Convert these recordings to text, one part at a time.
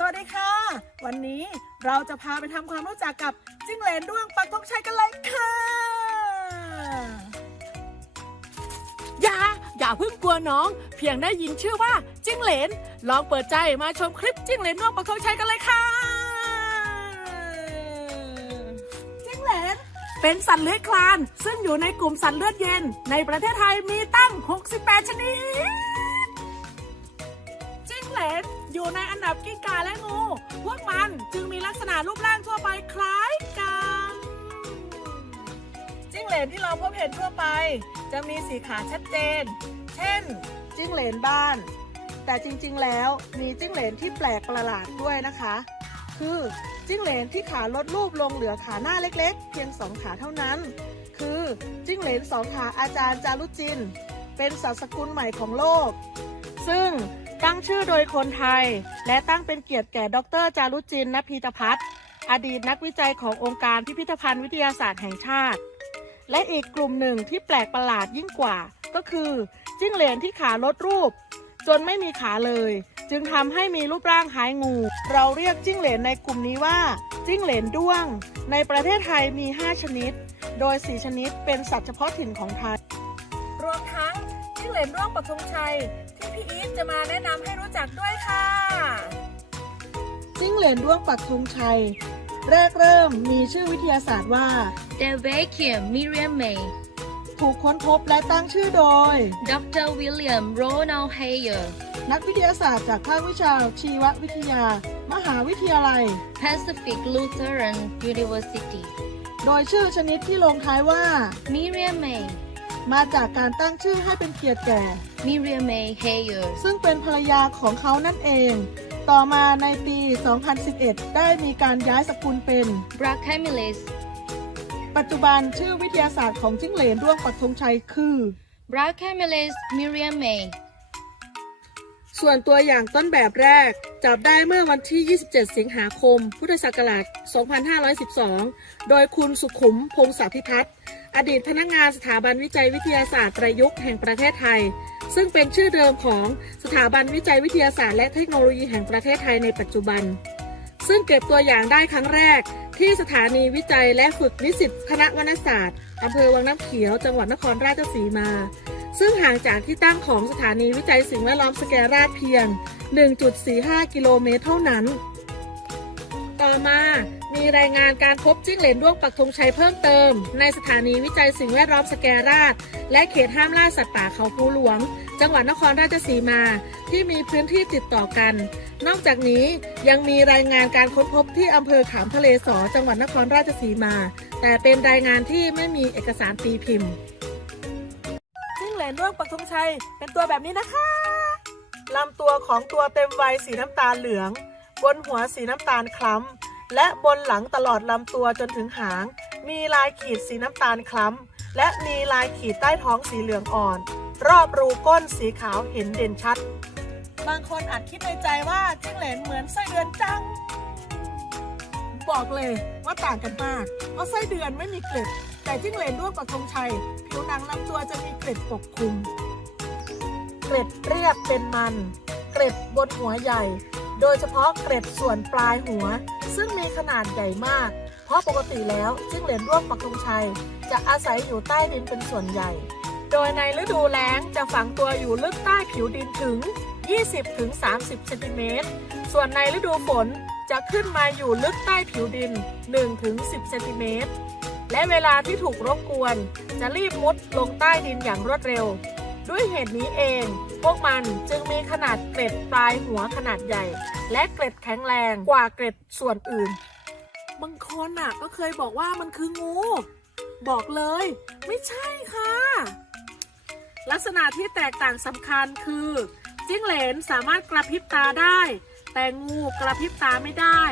สวัสดีค่ะ วันนี้เราจะพาไปทำความรู้จักกับจิ้งเหลนด้วงปักธงชัยกันเลยค่ะอย่าอย่าเพิ่งกลัวน้อง เพียงได้ยินชื่อว่าจิ้งเหลน ลองเปิดใจมาชมคลิปจิ้งเหลนด้วงปักธงชัยกันเลยค่ะ จิ้งเหลนเป็นสัตว์เลื้อยคลาน ซึ่งอยู่ในกลุ่มสัตว์เลือดเย็น ในประเทศไทยมีตั้ง 68 ชนิดจิ้งเหลน อยู่ในอันดับกิ้งก่าและงู พวกมันจึงมีลักษณะรูปร่างทั่วไปคล้ายกันจิ้งเหลนที่เราพบเห็นทั่วไป จะมีสีขาชัดเจน เช่น จิ้งเหลนบ้าน แต่จริงๆแล้วมีจิ้งเหลนที่แปลกประหลาดด้วยนะคะ คือจิ้งเหลนที่ขาลดรูปลงเหลือขาหน้าเล็กๆ เพียงสองขาเท่านั้น คือจิ้งเหลนสองขาอาจารย์จารุจิน เป็นสัตว์สกุลใหม่ของโลก ซึ่ง ตั้งชื่อโดยคนไทย และตั้งเป็นเกียรติแก่ดรจารุจินนพีตพัฒน์อดีตนักวิจัยขององค์การพิพิธภัณฑ์วิทยาศาสตร์แห่งชาติ และอีกกลุ่มหนึ่งที่แปลกประหลาดยิ่งกว่า ก็คือจิ้งเหลนที่ขาลดรูป จนไม่มีขาเลย จึงทำให้มีรูปร่างคล้ายงู เราเรียกจิ้งเหลนในกลุ่มนี้ว่า จิ้งเหลนด้วง ในประเทศไทยมี 5 ชนิด โดย 4 ชนิดเป็นสัตว์เฉพาะถิ่นของไทยรวมทั้ง จิ้งเหลนด้วงปักธงชัย ที่พี่อีฟจะมาแนะนำให้รู้จักด้วยค่ะจิ้งเหลนด้วงปักธงชัย แรกเริ่มมีชื่อวิทยาศาสตร์ว่า The vacuum Miriam May ถูกค้นพบและตั้งชื่อโดย Dr. William Ronald Hayer นักวิทยาศาสตร์จากภาควิชาชีววิทยา มหาวิทยาลัย Pacific Lutheran University โดยชื่อชนิดที่ลงท้ายว่า Miriam May มาจากการตั้งชื่อให้เป็นเกียรติแก่ Miriam May Hayer ซึ่งเป็นภรรยาของเขานั่นเอง ต่อมาในปี 2011 ได้มีการย้ายสกุลเป็น Brachymeles ปัจจุบันชื่อวิทยาศาสตร์ของจิ้งเหลนด้วงปักธงชัยคือ Brachymeles Miriam May ส่วนตัวอย่างต้นแบบแรก จับได้เมื่อวันที่ 27 สิงหาคม พุทธศักราช 2512 โดยคุณสุขุมพงศพิพัฒน์ อดีตพนักงานสถาบันวิจัยวิทยาศาสตร์ประยุกต์แห่งประเทศไทย ซึ่งเป็นชื่อเดิมของสถาบันวิจัยวิทยาศาสตร์และเทคโนโลยีแห่งประเทศไทยในปัจจุบัน ซึ่งเก็บตัวอย่างได้ครั้งแรก ที่สถานีวิจัยและฝึกนิสิตคณะวรรณศาสตร์อำเภอวังน้ำเขียวจังหวัดนครราชสีมา ซึ่งห่างจากที่ตั้งของสถานีวิจัยสิ่งแวดล้อมสแกราชเพียง 1.45 กิโลเมตรเท่านั้น ต่อมา มีรายงานการพบจิ้งเหลนด้วงปักธงชัยเพิ่มเติม ในสถานีวิจัยสิ่งแวดล้อมสแกราช และเขตห้ามล่าสัตว์ป่าเขาภูหลวง จังหวัดนครราชสีมา ที่มีพื้นที่ติดต่อกัน นอกจากนี้ยังมีรายงานการค้นพบที่อำเภอขามทะเลสอจังหวัดนครราชสีมา แต่เป็นรายงานที่ไม่มีเอกสารตีพิมพ์จิ้งเหลนด้วงปักธงชัยเป็นตัวแบบนี้นะคะลำตัวของตัวเต็มวัยสีน้ำตาลเหลืองบนหัวสีน้ำตาลคล้ำ และบนหลังตลอดลำตัวจนถึงหาง มีลายขีดสีน้ำตาลคล้ำ และมีลายขีดใต้ท้องสีเหลืองอ่อน รอบรูก้นสีขาวเห็นเด่นชัด บางคนอาจคิดในใจว่าจิ้งเหลนเหมือนไส้เดือนจัง บอกเลยว่าต่างกันมากเพราะไส้เดือนไม่มีเกล็ด แต่จิ้งเหลนด้วงปักธงชัย ผิวหนังลำตัวจะมีเกล็ดปกคลุม เกล็ดเรียบเป็นมัน เกล็ดบนหัวใหญ่ โดยเฉพาะเกล็ดส่วนปลายหัว ซึ่งมีขนาดใหญ่มาก เพราะปกติแล้วจิ้งเหลนด้วงปักธงชัย จะอาศัยอยู่ใต้ดินเป็นส่วนใหญ่ โดยในฤดูแล้งจะฝังตัวอยู่ลึกใต้ผิวดินถึง 20-30เซนติเมตร ส่วนในฤดูฝนจะขึ้นมาอยู่ลึกใต้ผิวดิน 1-10เซนติเมตร และเวลาที่ถูกรบกวน จะรีบมุดลงใต้ดินอย่างรวดเร็ว ด้วยเหตุนี้เอง พวกมันจึงมีขนาดเกล็ดปลายหัวขนาดใหญ่ และเกล็ดแข็งแรงกว่าเกล็ดส่วนอื่น บางคนน่ะก็เคยบอกว่ามันคืองู บอกเลย ไม่ใช่ค่ะ ลักษณะที่แตกต่างสำคัญคือ จิ้งเหลนสามารถกระพริบตาได้ แต่งูกระพริบตาไม่ได้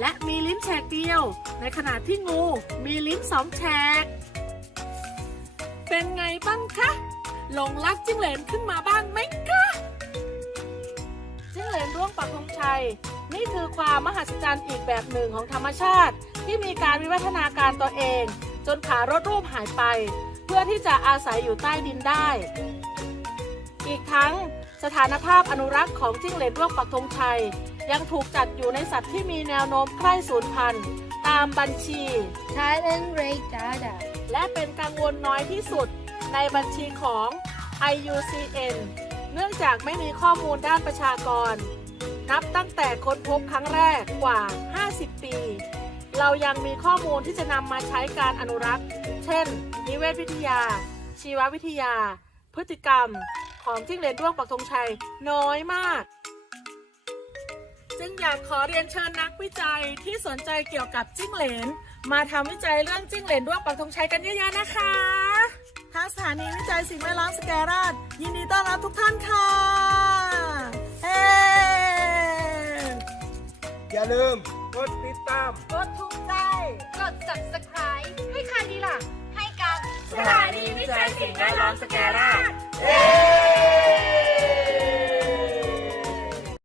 และมีลิ้นแฉกเดียว ในขณะที่งูมีลิ้นสองแฉกเป็นไงบ้างคะ ลงรักจิ้งเหลนขึ้นมาบ้างไหมคะจิ้งเหลนร่วงปักธงชัย นี่คือความมหัศจรรย์อีกแบบหนึ่งของธรรมชาติ ที่มีการวิวัฒนาการตัวเอง จนขารถรูปหายไป เพื่อที่จะอาศัยอยู่ใต้ดินได้ อีกทั้งสถานภาพอนุรักษ์ของจิ้งเหลนร่วงปักธงชัย ยังถูกจัดอยู่ในสัตว์ที่มีแนวโน้มใกล้สูญพันธุ์ตามบัญชี Thailand Rate Data และเป็นกังวลน้อยที่สุด ในบัญชีของ IUCN เนื่องจากไม่มีข้อมูลด้านประชากร นับตั้งแต่ค้นพบครั้งแรกกว่า 50 ปี เรายังมีข้อมูลที่จะนำมาใช้การอนุรักษ์ เช่น นิเวศวิทยา ชีววิทยา พฤติกรรม ของจิ้งเหลนด้วงปักธงชัยน้อยมาก จึงอยากขอเรียนเชิญนักวิจัยที่สนใจเกี่ยวกับจิ้งเหลน มาทำวิจัยเรื่องจิ้งเหลนด้วงปักธงชัยกันเยอะๆนะคะ ทางสถานีวิจัยสิ่งแวดล้อมสแกราช ยินดีต้อนรับทุกท่านค่ะ เฮ้อย่าลืมกดติดตาม กดถูกใจ กด subscribe ให้ใครดีล่ะ ให้กันสถานีวิจัยสิ่งแวดล้อมสแกรา